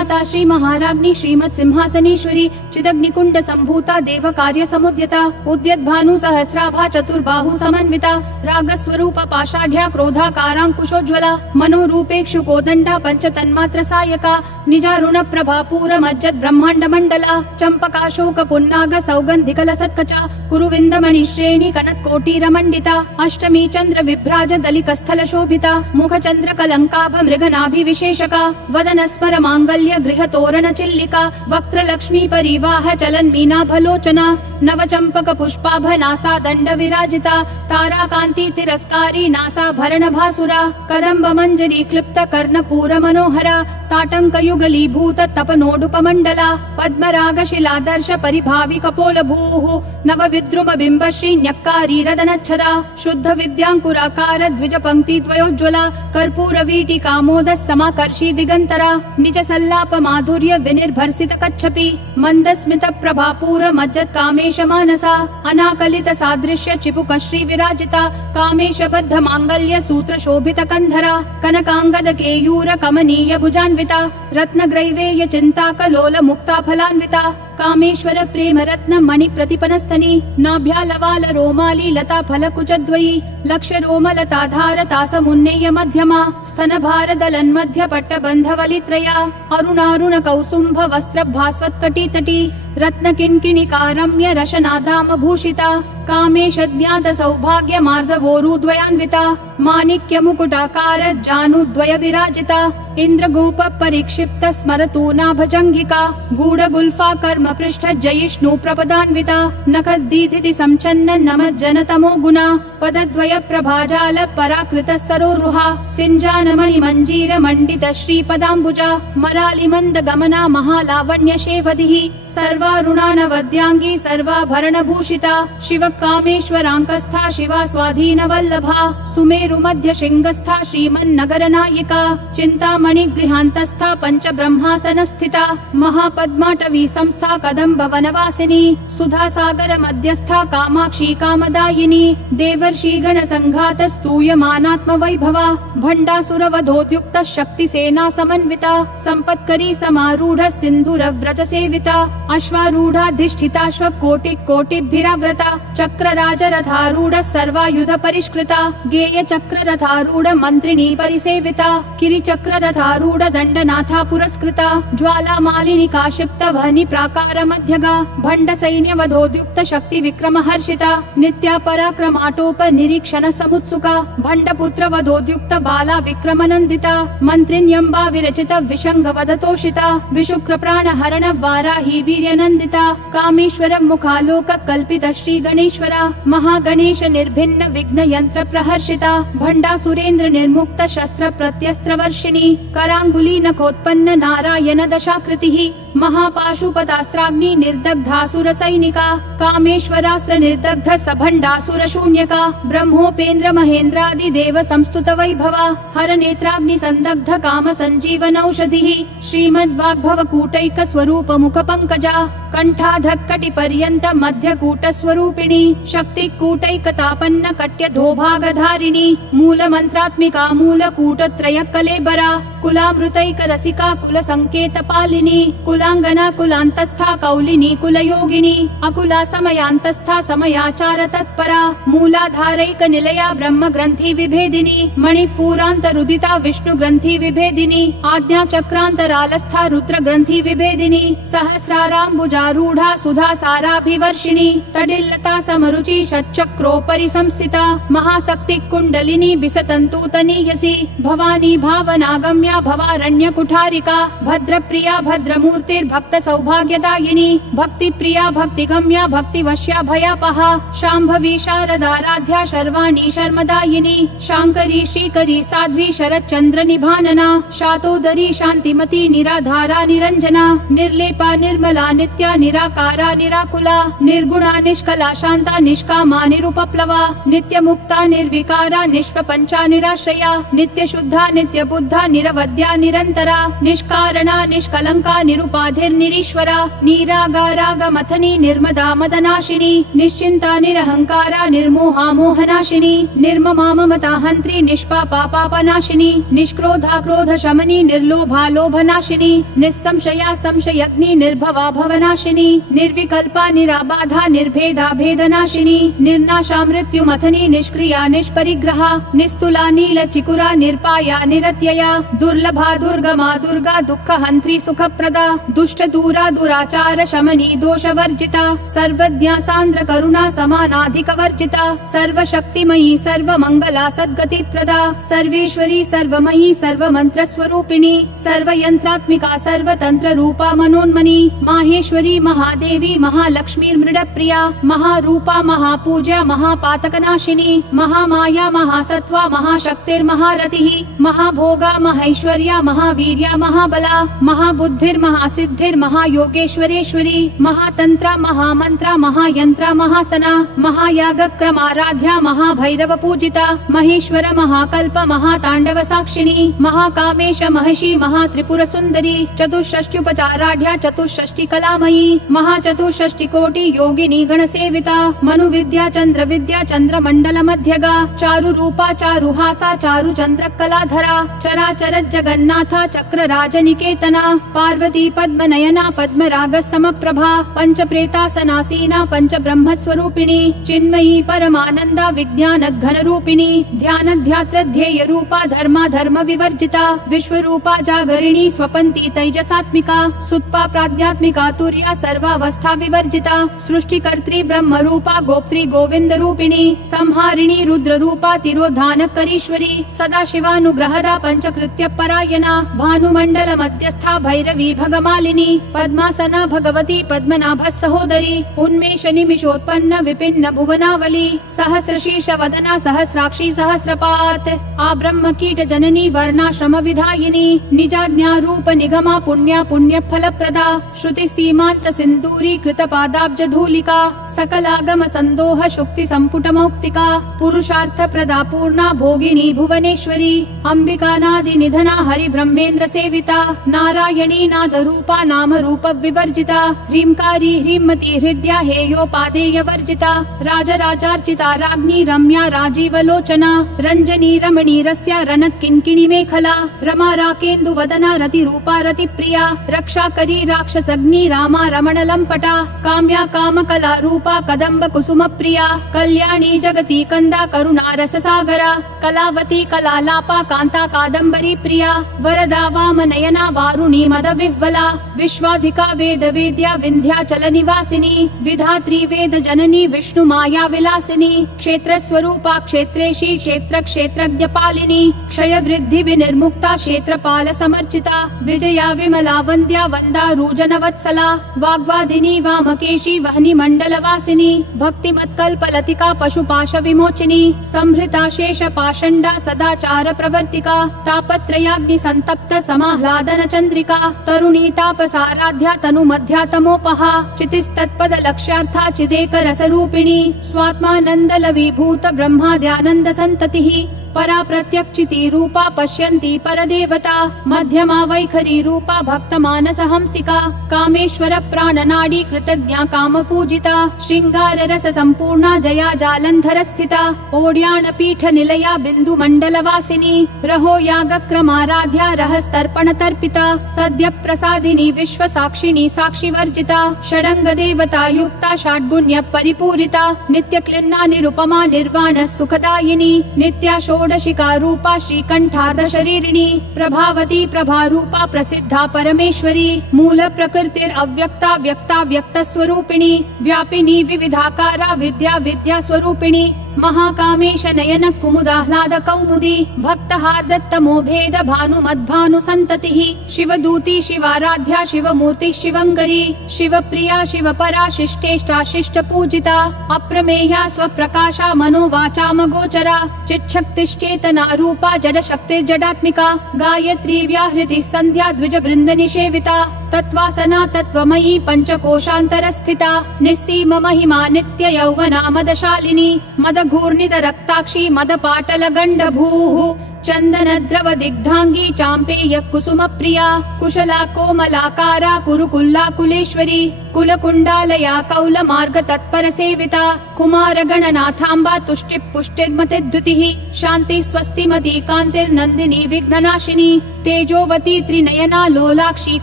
श्रीमाता श्रीमहाराज्ञी श्रीमत्सिंहासनेश्वरी चिदग्निकुण्ड सम्भूता देवकार्य समुद्यता उद्यद्भानु सहस्राभा चतुर्बाहु समन्विता रागस्वरूप पाषाढ्या क्रोधाकाराङ्कुशोज्ज्वला मनोरूपेक्षु कोदण्डा पंचतन्मात्र सायका निजारुण प्रभापूर मज्जद ब्रह्मांड मंडला चंपकाशोक पुन्नाग सौगंधिकल सत्कचा कुरुविंदमणि श्रेणी कनत्कोटीर मंडिता अष्टमी चंद्र विभ्राज दलिकस्थल शोभिता मुख चंद्र कलंकाभ मृगनाभि विशेषका वदन स्मर मांगल्य गृह तोरण चिल्लिका वक्त्र लक्ष्मी परिवाह चलन मीनाभलोचना नव चंपक पुष्पाभ नासा दंड विराजिता तारा कांति तिरस्कारी नासा भरण भासुरा कदम्ब मंजरी क्लिप्त कर्णपूर मनोहरा ताटंक युगलीभूत तपनोडुपमंडला पद्मराग शिलादर्श परिभावि कपोल भूः नव विद्रुम बिंब श्री न्यक्कारी रदनच्छदा शुद्ध विद्यांकुराकार द्विज पंक्ति द्वयोज्ज्वला कर्पूर वीटी कामोद समाकर्षी दिगंतरा निज सल्लाप माधुर्य विनिर्भर्सित कच्छपि मंद स्मित प्रभापूर मज्जत कामेश मानसा अनाकलित सादृश्य चिपुक श्री विराजिता कामेश बद्ध मांगल्य सूत्र शोभित कंधरा कनकांगद केयूर कमनीय भुजान्विता रत्नग्रैवेय चिंता कलोल मुक्ता फलान्विता कामेश्वर प्रेम रत्न मणि प्रतिपनस्तनी नाभ्यालवाल रोमाली लता फल कुचद्वयी लक्ष रोमलता धारता समुन्नेय मध्यमा स्तन भारदलन मध्य पट्ट बंधवलित्रया अरुणारुण कौसुंभ वस्त्र भास्वत्कटी तटी रत्न किंकिणिकारम्य रशनादाम भूषिता कामेश ज्ञात सौभाग्य मार्दवोरुद्वयान्विता माणिक्य मुकुटाकार जानुद्वय विराजिता इंद्रगोप परिक्षिप्त स्मरतूना भजंगिका गूढ़ गुल्फा कर्म पृष्ठ जयिष्णु प्रपदान्विता नखद्दीधिति संचन्न नम जनतमो गुणा पदद्वय प्रभाजाल पराकृत सरोरुहा सिंजानमणि मंजीर मंडित श्रीपदाम्बुजा मरालि मंद गमना महालावण्य शेवधिः सर्वारुणानवद्यांगी सर्वाभरण भूषिता शिव कामेश्वरांकस्था शिवा स्वाधीन वल्लभा सुमेरु मध्य शृंगस्था श्रीमन्नगर नायिका चिंतामणि गृहांतस्था पंच ब्रह्मासन स्थिता महापद्माटवी संस्था कदम्ब वनवासिनी सुधा सागर मध्यस्था कामाक्षी कामदायिनी देवर्षि गण संघात स्तूयमानात्म वैभवा भंडासुर वधोद्युक्त शक्ति सेना समन्विता संपत्करी समारूढ़ सिंधुर व्रज सेविता अश्वारूढ़ाधिष्ठिताश्व कोटि कोटिभिराव्रता चक्र राज रथारूढ़ सर्वायुध परिष्कृता गेय चक्र रथारूढ़ मंत्रिणी परिसेविता किरि चक्र रथारूढ़ दंडनाथा पुरस्कृता ज्वाला मालिनी काशिप्त वहनी प्राकार मध्यगा भंड सैन्य वधोद्युक्त शक्ति विक्रम हर्षिता नित्या पराक्रमाटोप निरीक्षण समुत्सुका भंड पुत्र वधोद्युक्त बाला विक्रम नंदिता मंत्रिण्यंबा विरचित विशंग वदतोषिता विशुक्र प्राण हरण वाराही वीर्यनंदिता कामेश्वर मुखालोक कल्पित श्री गणेश्वरा महागणेश निर्भिन्न विघ्न यंत्र प्रहर्षिता भंडा सुरेंद्र निर्मुक्त शस्त्र प्रत्यस्त्र वर्षिणी करांगुली नखोत्पन्न नारायण दशाकृतिः महापाशुपतास्त्राग्नि निर्दग्धासुर सैनिका कामेश्वरास्त्र निर्दग्ध सभंडासुर शून्यका ब्रह्मोपेन्द्र महेन्द्रादि देव संस्तुत वैभवा हर नेत्राग्नि संदग्ध काम संजीवन औषधिः श्रीमद्वाग्भव कूटैक स्वरूप मुख पंकजा कंठाधक्कटि पर्यंत मध्य कूट स्वरूपिणी शक्ति कूटैकतापन्न कट्य धोभाग धारिणी मूल मंत्रात्मिका मूल कूट त्रय कलेबरा कुलामृतैक रसिका कुल संकेत पालिनी कुलांगना कुलांतस्था कौलिनी कुल योगिनी अकुला समयांतस्था समयाचार तत्परा मूलाधारैक निलया ब्रह्म ग्रंथि विभेदिनी मणिपूरांत रुदिता विष्णु ग्रंथि विभेदिनी आज्ञा चक्रांतरालस्था रुद्र ग्रंथि विभेदिनी सहस्राराम्बुजारूढ़ा सुधा साराभिवर्षिणी तडिल्लता समरुचि षट्चक्रोपरि संस्थिता महाशक्ति कुंडलिनी बिसतंतूतनीयसी भवानी भावनागम्या भवारण्य कुठारिका भद्रप्रिया भद्रमूर्तिर्भक्त सौभाग्यदायिनी भक्ति प्रिया भक्तिगम्या भक्तिवश्या भयापहा शांभवी शारदाराध्या शर्वाणी शर्मदायिनी शांकरी श्रीकरी साध्वी शरच्चंद्र निभानना शातोदरी शांतिमती निराधारा निरंजना निर्लेपा निर्मला नित्या निराकारा निराकुला निर्गुणा निष्कला शांता निष्कामा निरुपप्लवा नित्य मुक्ता निर्विकारा निष्प्रपंचा निराश्रया नित्य शुद्धा नित्य बुद्धा निरवद्या निरंतरा निष्कारणा निष्कलंका निरुपा निरुपाधिर्निरीश्वरा निरागारागमथनी निर्मदा मदनाशिनी निश्चिन्ता निरहंकारा निर्मोहा मोहनाशिनी निर्ममा ममता हन्त्री निष्पापा पापनाशिनी निष्क्रोधा क्रोध शमनी निर्लोभा लोभनाशिनी निस्संशया संशयग्नि निर्भवा भवनाशिनी निर्विकल्पा निराबाधा निर्भेदा भेदनाशिनी निर्नाशा मृत्युमथनी निष्क्रिया निष्परिग्रहा निस्तुला नीलचिकुरा निर्पाया निरत्यया दुर्लभा दुर्गमा दुर्गा दुःखहन्त्री सुखप्रदा दुष्टदूरा दुराचार शमनी दोषवर्जिता सर्वज्ञा सान्द्र करुणा समानाधिकवर्जिता सर्वशक्तिमयी सर्वमङ्गला सद्गतिप्रदा सर्वेश्वरी सर्वमयी सर्वमन्त्रस्वरूपिणी सर्वयन्त्रात्मिका सर्वतन्त्ररूपा मनोन्मनी माहेश्वरी महादेवी महालक्ष्मीर्मृडप्रिया महारूपा महापूज्या महापातकनाशिनी महामाया महासत्त्वा महाशक्तिर्महारथिः महाभोगा महैश्वर्या महावीर्या महाबला महाबुद्धिर्महासिद्धिर्महायोगेश्वरेश्वरी महातन्त्रा महामन्त्रा महायन्त्रा महासना महायागक्रमाराध्या महाभैरव पूजिता महेश्वर महाकल्प महाताण्डव साक्षिणी महाकामेश महिषी महात्रिपुरसुन्दरी चतुष्षष्ट्युपचाराढ्या चतुष्षष्टि कलामयी महाचतुष्षष्टिकोटि योगिनी गणसेविता मनुविद्या चन्द्रविद्या चन्द्रमण्डलमध्यगा चारुरूपा चारुहासा चारुचन्द्रकलाधरा चराचर जगन्नाथा चक्रराजनिकेतना पार्वती पद्मनयना पद्मरागसमप्रभा पञ्चप्रेतासनासीना पञ्चब्रह्मस्वरूपिणी चिन्मयी परमानन्दा विज्ञानघनरूपिणी ध्यानध्यात्रध्येयरूपा धर्मा धर्मविवर्जिता विश्वरूपा जागरिणी स्वपन्ती तैजसात्मिका सुत्पा प्राध्यात्मिका तुर्या सर्वावस्था विवर्जिता सृष्टिकर्त्री ब्रह्मरूपा गोप्त्री गोविन्दरूपिणी संहारिणी रुद्ररूपा तिरोधानकरीश्वरी सदाशिवानुग्रहदा पञ्चकृत्यपरायणा भानुमण्डल मध्यस्था भैरवी भगमालिनी पद्मासना भगवती पद्मनाभ सहोदरी उन्मेष निमिषोत्पन्न विपिन्न भुवनावली सहस्रशीर्ष वदना सहस्राक्षी सहस्रपात आब्रह्म कीट जननी वर्णाश्रम विधायिनी निजाज्ञारूप निगमा पुण्या पुण्य फलप्रदा श्रुति सीमांत सिंदूरी कृत पादाब्ज धूलिका सकलागम संदोह शुक्ति संपुट मौक्तिका पुरुषार्थ प्रदा पूर्णा भोगिनी भुवनेश्वरी अंबिका नादि निधना हरि ब्रह्मेन्द्र सेविता नारायणी नाद रूपा नाम रूप विवर्जिता ह्रींकारी ह्रीमती हृदया हेयोपादेय वर्जिता राजराजार्चिता राज्ञी रम्या राजीवलोचना रंजनी रमणी रस्या रणत किंकिणी मेखला रमा राकेन्दु वदना रति रूपा रति प्रिया रक्षाकरी राक्षसग्नि रामा रमण लंपटा काम्या कामकला रूपा कदम्ब कुसुम प्रिया कल्याणी जगती कंदा करुणा रस सागरा कलावती कलालापा कांता कादम्बरी प्रिया वरदा वामनयना वारुणी मद विह्वला विश्वाधिका वेद वेद्या विंध्याचल निवासिनी विधात्री वेद जननी विष्णु माया विलासिनी क्षेत्र स्वरूपा क्षेत्रेशी क्षेत्र क्षेत्रज्ञ पालिनी क्षय वृद्धि विनिर्मुक्ता क्षेत्रपाल समर्चिता विजया विमला वन्द्या वंदा रूजन वत्सला वाग्वादिनी वामकेशी वहनी मंडल वासिनी भक्तिमत्कल्प लतिका पशुपाश विमोचिनी संभृता शेष पाषंडा सदाचार प्रवर्तिका तापत्रयाग्नि संतप्त समाह्लादन चंद्रिका तरुणी तापसाराध्या तनु मध्यातमोपहा चितिस्तत्पद लक्ष्यार्था चिदेक रसरूपिणी स्वात्मानंद लवीभूत ब्रह्माद्यानंद संततिः परा प्रत्यक्षिती रूपा पश्यन्ती परदेवता मध्यमा वैखरी रूपा भक्त मानस हंसिका कामेश्वर प्राणनाडी कृतज्ञा काम पूजिता श्रृंगार रस संपूर्णा जया जालंधर स्थिता ओड्यान पीठ निलया बिंदु मंडल वासिनी रहो याग क्रमाराध्या रहस्तर्पण तर्पिता सद्य प्रसादिनी विश्व साक्षिणी साक्षी वर्जिता षडंग देवता युक्ता षड्गुण्य परिपूरिता नित्य क्लिन्ना निरुपमा निर्वाण सुखदायिनी नित्या षोडशिका रूपा श्रीकंठार्ध शरीरिणी प्रभावती प्रभा रूपा प्रसिद्धा परमेश्वरी मूल प्रकृतिर अव्यक्ता व्यक्ता व्यक्त स्वरूपिणी व्यापिनी विविधाकारा विद्या विद्या स्वरूपिणी महाकामेश नयन कुमुदाह्लाद कौमुदी भक्तहार्दत्तमो भेद भानु मद्भानु संततिः शिवदूती शिवाराध्या शिवमूर्ति शिवंगरी शिवप्रिया शिवपरा शिष्टेष्टा शिष्ट पूजिता अप्रमेया स्वप्रकाशा मनोवाचाम गोचरा चिच्छक्तिश्चेतना रूपा जड शक्तिर्जडात्मिका गायत्री व्याहृति संध्या द्विज बृंद निषेविता तत्वासना तत्वमयी पंचकोशांतर स्थिता निस्सीम महिमा नित्य यौवना मदशालिनी मदघूर्णित रक्ताक्षी मदपाटल गंडभूः चन्दनद्रव दिग्धांगी चाम्पेय कुसुम प्रिया कुशला कोमलाकारा कुरुकुल्ला कुलेश्वरी कुलकुण्डालया कौलमार्ग तत्पर सेविता कुमार गणनाथाम्बा तुष्टि पुष्टिर्मतिद्युतिः शान्ति स्वस्तिमती कान्तिर्नन्दिनी विघ्ननाशिनी तेजोवती त्रिनयना लोलाक्षी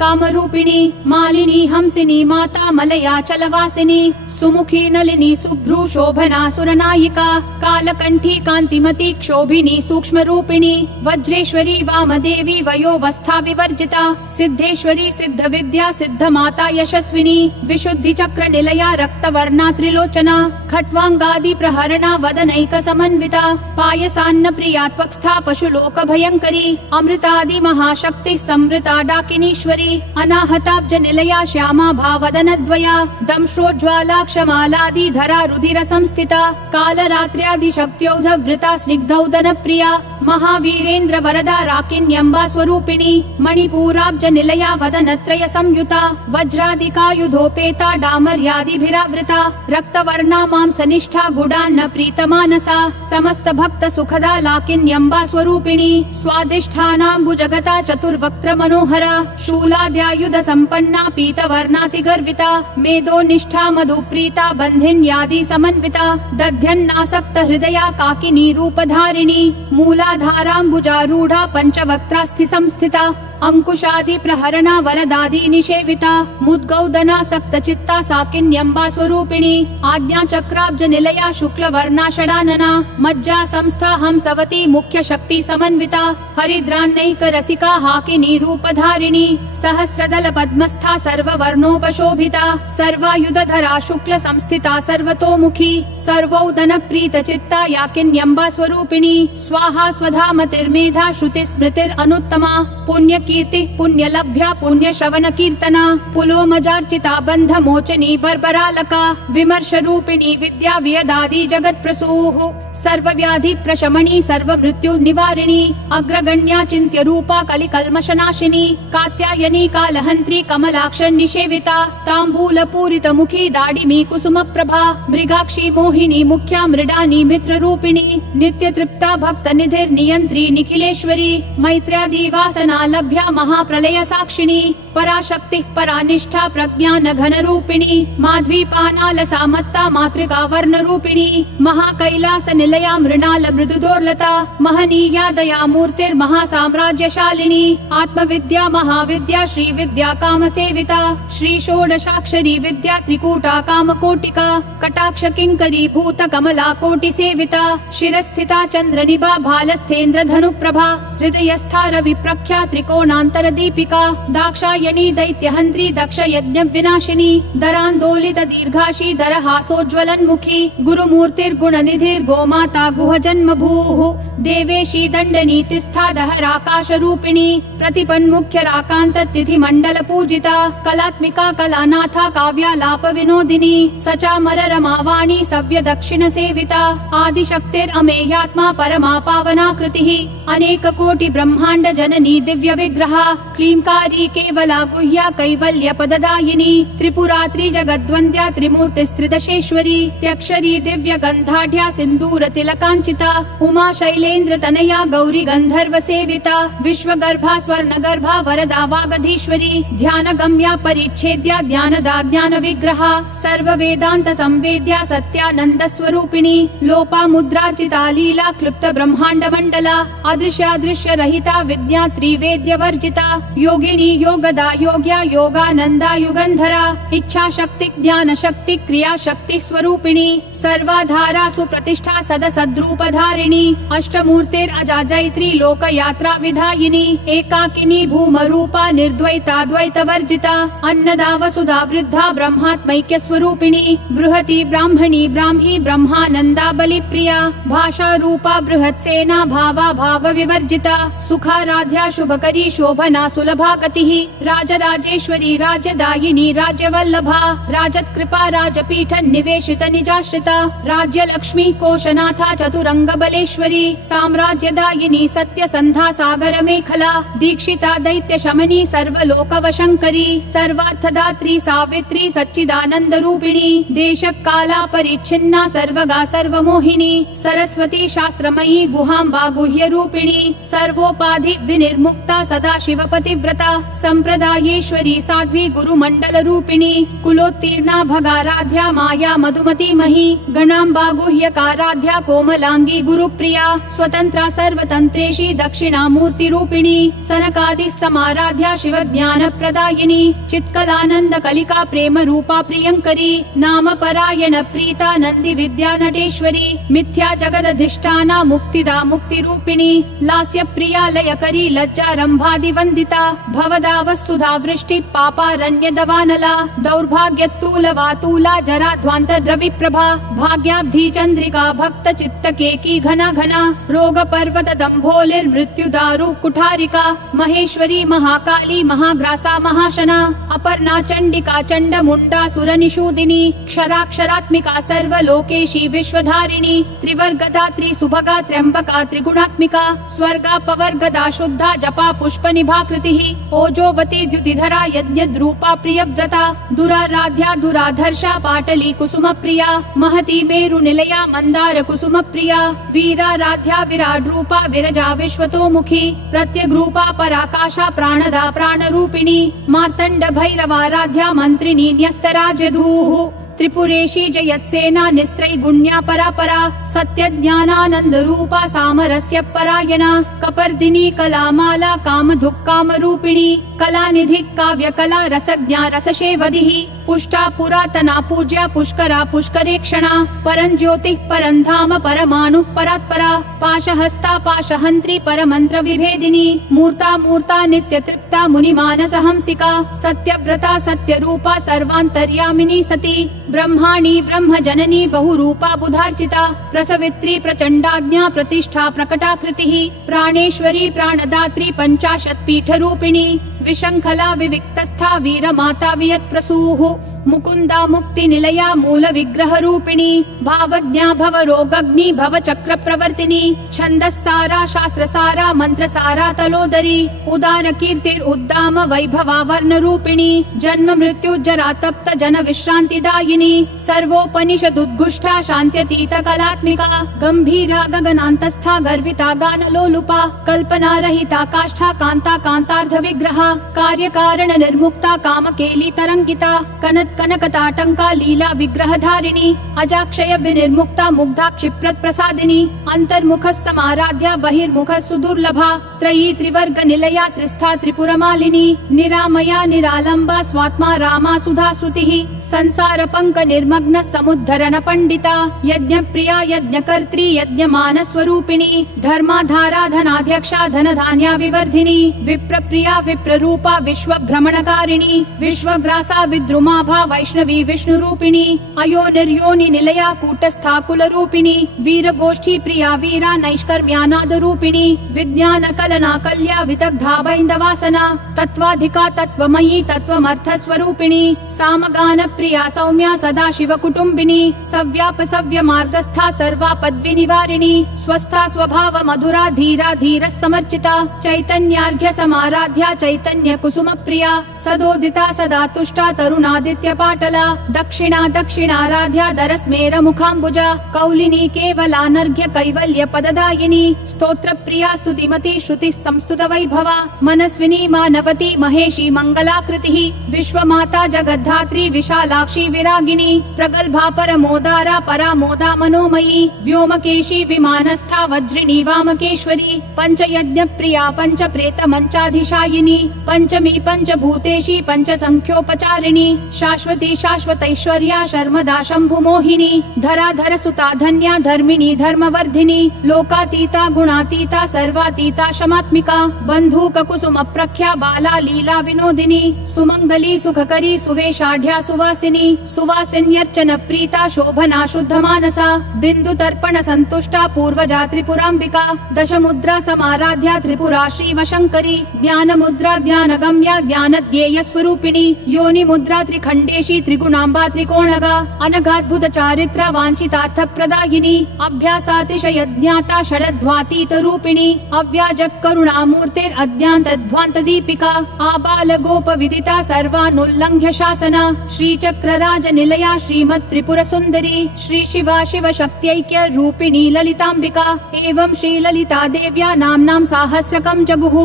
कामरूपिणी मालिनी हंसिनी माता मलया चलवासिनी सुमुखी नलिनी शुभ्रू शोभना सुरनायिका कालकंठी कांतिमती क्षोभिनी सूक्ष्म रूपिणी वज्रेश्वरी वामदेवी वयोवस्था विवर्जिता सिद्धेश्वरी सिद्ध विद्या सिद्ध माता यशस्विनी विशुद्धि चक्र निलया रक्तवर्णा त्रिलोचना खट्वांगादि प्रहरणा वदनैक समन्विता पायसान्न प्रिया त्वक्स्था पशुलोक भयंकरी अमृतादि महाशक्ति संवृता डाकिनीश्वरी अनाहताब्ज निलया श्यामा भावदनद्वया दंश्रोज्ज्वाला क्षमालादि धरा रुधिर संस्थिता कालरात्र्यादि शक्त्योधवृता स्निग्धौदन प्रिया महावीरेन्द्र वरदा राकिन्यम्बा स्वरूपिणी मणिपूराब्ज निलया वदनत्रय संयुता वज्रादिकायुधोपेता डामर्यादिभिरावृता रक्तवर्णा मांसनिष्ठा गुडान्न प्रीतमानसा समस्त भक्त सुखदा लाकिन्यम्बा स्वरूपिणी स्वादिष्ठानाम्बुजगता चतुर्वक्त्र मनोहरा शूलाद्यायुध संपन्ना पीतवर्णातिगर्विता मेदो निष्ठा मधुप्रीता बन्धिन्यादि समन्विता दध्यन्नासक्त हृदया काकिनी रूपधारिणी मूलाधाराम्बुजारूढा पञ्चवक्त्रास्थि संस्थिता अंकुशादि प्रहरणा वरदादि निषेविता मुद्गौदनासक्त चित्ता साकिन्यम्बा स्वरूपिणी आज्ञा चक्राब्ज निलया शुक्ल वर्णा षडानना मज्जा संस्था हंसवती मुख्य शक्ति समन्विता हरिद्रान्नैक रसिका हाकिनी रूपधारिणी सहस्रदल पद्मस्था सर्ववर्णोपशोभिता सर्वायुधधरा शुक्ल संस्थिता सर्वतोमुखी सर्वौदन प्रीत चित्ता याकिन्यम्बा स्वरूपिणी स्वाहा स्वधामतिर्मेधा श्रुति स्मृतिर अनुत्तमा पुण्य कीर्ति पुण्य लभ्या पुण्य श्रवण कीर्तना पुलोमजार्चिता बंध मोचनी बर्बरालका विमर्श रूपिणी विद्या वेदादि जगत प्रसूः सर्व व्याधि प्रशमनी सर्व मृत्यु निवारिणी अग्रगण्या चिन्त्य रूपा कलिकल्मषनाशिनी कात्यायनी कालहंत्री कमलाक्ष निषेविता तांबूल पूरित मुखी दाडिमी कुसुम प्रभा मृगाक्षी मोहिनी मुख्या मृडानी मित्र रूपिणी नित्य तृप्ता भक्त निधिर नियंत्री निखिलेश्वरी मैत्र्यादि वासना लभ्या महाप्रलय साक्षिणी पराशक्ति परानिष्ठा प्रज्ञान घन रूपिणी माध्वीपानाल सामत्ता मातृका वर्ण रूपिणी महाकैलास निलया मृणाल मृदुदोर्लता महनीया दया मूर्तिर् महासाम्राज्यशालिनी आत्मविद्या महाविद्या श्री विद्या काम सेविता श्री षोडशाक्षरी विद्या त्रिकूटा काम कोटिका कटाक्ष किंकरी भूत कमला कोटि सेविता शिरस्थिता चंद्र निभा भालस्थेन्द्र धनु प्रभा हृदयस्था रवि प्रख्या त्रिकोणांतर दीपिका दाक्षायणी दैत्यहंत्री दक्ष यज्ञ विनाशिनी दरांदोलित दीर्घाशी दरहासोज्ज्वलन्मुखी गुरुमूर्तिर्गुण निधिर् गोमाता गुह जन्म भूः देवेशी दंड नीतिस्था दहराकाश रूपिणी प्रतिपन्मुख्य राकांत तिथि मंडल पूजिता कलात्मिका कलानाथा काव्यालाप विनोदिनी सचामर रमावाणी सव्य दक्षिण सेविता आदिशक्तिर् अमेयात्मा परमा पावना कृतिः अनेक कोटि ब्रह्मांड जननी दिव्य विग्रहा क्लींकारी केवला गुह्या कैवल्य पददायिनी त्रिपुरात्रि जगद्वन्द्या त्रिमूर्तिस्त्रिदशेश्वरी त्यक्षरी दिव्य गंधाढ्या सिंदूर तिलकांचिता उमा शैलेन्द्र तनया गौरी गंधर्व सेविता विश्वगर्भा स्वर्णगर्भा वरदा वागधीश्वरी ध्यान गम्या परिच्छेद्या ज्ञानदा ज्ञान विग्रहा सर्व वेदांत संवेद्या सत्यानंद स्वरूपिणी लोपा मुद्रार्चिता लीला क्लुप्त ब्रह्मांड मंडला अदृश्यादृश्य रहिता विद्या त्रिवेद्य वर्जिता योगिनी योगदा योग्या योगानंदा युगंधरा इच्छा शक्ति ज्ञान शक्ति क्रिया शक्ति स्वरूपिणी सर्वाधारा सुप्रतिष्ठा सद सद्रूपधारिणी अष्टमूर्तिर् अजाजयित्री लोक यात्रा विधायिनी एकाकिनी भूम रूपा निर्द्वैता द्वैत वर्जिता अन्नदा वसुधा वृद्धा ब्रह्मात्मैक्य स्वरूपिणी बृहती ब्राह्मणी ब्राह्मी ब्रह्मानंदा बलि प्रिया भाषा रूपा बृहत् सेना भावा भाव विवर्जिता सुखाराध्या शुभकरी शोभना सुलभा गतिः राजराजेश्वरी राज्यदायिनी राज्यवल्लभा राजत्कृपा राजपीठ निवेशित निजाश्रिता राज्यलक्ष्मी कोशनाथा चतुरंगबलेश्वरी साम्राज्यदायिनी सत्यसन्धा सागर मेखला दीक्षिता दैत्य शमनी सर्वलोकवशंकरी सर्वार्थदात्री सावित्री सच्चिदानंद रूपिणी देशकाला परिच्छिन्ना सर्वगा सर्वमोहिनी सरस्वती शास्त्रमयी गुहाम्बा गुह्य रूपिणी सर्वोपाधि विनिर्मुक्ता सदा शिवपतिव्रता संप्रदायेश्वरी साध्वी गुरुमंडल रूपिणी कुलोत्तीर्णा भगाराध्या माया मधुमती मही गणाम्बा गुह्यकाराध्या कोमलांगी गुरुप्रिया स्वतंत्रा सर्वतंत्रेशी दक्षिणामूर्ति रूपिणी सनकादि समाराध्या शिव ज्ञान प्रदायिनी चित्कलानंद कलिका प्रेम रूपा प्रियंकरी नाम परायण प्रीता नंदी विद्या नटेश्वरी मिथ्या जगदधिष्ठाना मुक्तिदा मुक्ति रूपिणी लास्य प्रिया लयकरी लज्जा रंभादि वंदिता भवदा वसुधा वृष्टि पापारण्य दवानला दौर्भाग्यतूल वातूला जरा ध्वांतर रवि प्रभा भाग्याब्धि चंद्रिका भक्त चित्त केकी घना घना रोग पर्वत दंभोलिर मृत्यु दारु कुठारिका महेश्वरी महाकाली महाग्रासा महाशना अपर्णा चंडिका चंड मुंडा सुर निषूदिनी क्षराक्षरात्मिका सर्वलोकेशी विश्वधारिणी त्रिवर्गदा त्रिसुभगा त्र्यंबका त्रिगुणात्मिका स्वर्गा पवर्गदा शुद्धा जपा पुष्प निभाकृतिः ओजोवती द्युतिधरा यज्ञद्रूपा प्रियव्रता दुराराध्या दुराधर्षा पाटली कुसुम प्रिया महती मेरु निलया मंदार कुसुम प्रिया वीराराध्या विराट रूपा विरजा विश्वतोमुखी प्रत्यग्रूपा पराकाशा प्राणदा प्राणरूपिणी मार्तंड भैरवाराध्या मंत्रिणी न्यस्तराजधूः त्रिपुरेशी जयत्सेना निस्त्रैगुण्या परापरा सत्य ज्ञानानंद रूपा सामरस्य परायणा कपर्दिनी कलामाला कामधुक् कामरूपिणी कलानिधि काव्य कला रसज्ञा रसशेवधिः पुष्टा पुरातना पूज्या पुष्करा पुष्करेक्षणा परञ्ज्योतिः परन्धाम परमाणु परात्परा पाशहस्ता पाशहन्त्री परमन्त्र विभेदिनी मूर्ता मूर्ता नित्य तृप्ता मुनिमानसहंसिका सत्यव्रता सत्यरूपा सर्वान्तर्यामिनी सती ब्रह्माणी ब्रह्म जननी बहुरूपा बुधार्चिता प्रसवित्री प्रचंडाज्ञा प्रतिष्ठा प्रकटाकृतिः प्राणेश्वरी प्राणदात्री पंचाशत् पीठ रूपिणी विशंखला विविक्तस्था वीरमाता वियत्प्रसूः मुकुंदा मुक्ति निलया मूल विग्रह रूपिणी भावज्ञा भव रोगग्नि भव चक्र प्रवर्तिनी छंदस्सारा शास्त्रसारा मंत्रसारा तलोदरी उदार कीर्तिर उद्दाम वैभवा वर्ण रूपिणी जन्म मृत्यु जरा तप्त जन विश्रांतिदायिनी सर्वोपनिषद उद्घुष्टा शांत्यतीत कलात्मिका गंभीरा गगनांतस्था गर्विता गान लोलुपा कल्पना रहिता काष्ठा कांता कांतार्ध विग्रहा कार्य कारण निर्मुक्ता कामकेली तरंगिता कनक कनकताटंका लीला विग्रह धारिणी अजाक्षय विनिर्मुक्ता मुग्धा क्षिप्रत प्रसादिनी अंतर्मुख समाराध्या बहिर्मुख सुदुर्लभा त्रयी त्रिवर्ग निलया त्रिस्था त्रिपुरमालिनी निरामया निरालंबा स्वात्मा रामा सुधा श्रुतिः संसार पंक निर्मग्न समुद्धरण पंडिता यज्ञ प्रिया यज्ञकर्त्री यज्ञमान स्वरूपिणी धर्माधारा धनाध्यक्षा धन धान्या विवर्धिनी विप्र प्रिया विप्र रूपा विश्व भ्रमणकारिणी विश्वग्रासा विद्रुमाभा वैष्णवी विष्णु रूपिणी अयो निर्योनि निलया कूटस्था कुल रूपिणी वीर गोष्ठी प्रिया वीरा नैष्कर्म्यानाद रूपिणी विज्ञान कलना कल्या विदग्धा बैन्दवासना तत्वाधिका तत्वमयी तत्वमर्थ स्वरूपिणी सामगान प्रिया सौम्या सदा शिव कुटुंबिनी सव्याप सव्य मार्गस्था सर्वा पद्वी निवारिणी स्वस्था स्वभाव मधुरा धीरा धीर समर्चिता चैतन्यार्घ्य समाराध्या चैतन्य कुसुम प्रिया सदोदिता सदा तुष्टा तरुणादित्य पाटला दक्षिणा दक्षिणाराध्या दरस्मेर मुखाम्बुजा कौलिनी केवलानर्घ्य कैवल्य पददायिनी स्तोत्र प्रिया स्तुतिमती श्रुति संस्तुत वैभवा मनस्विनी मानवती महेशी मंगलाकृतिः विश्वमाता जगद्धात्री विशालाक्षी विरागिनी प्रगल्भा परमोदारा परामोदा मनोमयी व्योमकेशी विमानस्था वज्रिणी वामकेश्वरी पंचयज्ञ प्रिया पंच प्रेत मंचाधिशायिनी पंचमी पंचभूतेशी पंच संख्योपचारिणी शाश्वती शाश्वतैश्वर्या शर्मदा शंभु मोहिनी धराधर सुता धन्या धर्मिणी धर्मवर्धिनी लोकातीता गुणातीता सर्वातीता शमात्मिका बंधुक कुसुम प्रख्या बाला लीला विनोदिनी सुमंगली सुखकरी सुवेशाढ्या सुवासिनी विलासिनी सुवासिन्यर्चन प्रीता शोभना शुद्धमानसा बिन्दुतर्पण सन्तुष्टा पूर्वजा त्रिपुराम्बिका दशमुद्रा समाराध्या त्रिपुरा श्रीवशङ्करी ज्ञानमुद्रा ज्ञानगम्या ज्ञानज्ञेय स्वरूपिणी योनिमुद्रा त्रिखण्डेशी त्रिगुणाम्बा त्रिकोणगा अनघाद्भुत चारित्रा वाञ्छितार्थ प्रदायिनी अभ्यासातिशय ज्ञाता षडध्वातीत रूपिणी अव्याजक करुणामूर्तेरद्यान्तध्वान्त दीपिका आबाल गोप विदिता सर्वानुल्लङ्घ्य शासना श्रीचक्रराज निलया श्रीमत् त्रिपुर सुन्दरी श्री शिवा शिव शक्त्यैक्य रूपिणी ललिताम्बिका एवं श्री ललिता देव्या नाम्नां साहस्रकं जगुः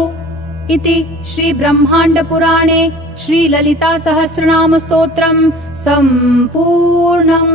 इति श्री ब्रह्माण्ड पुराणे श्री ललिता सहस्रनाम स्तोत्रम् सम्पूर्णम्।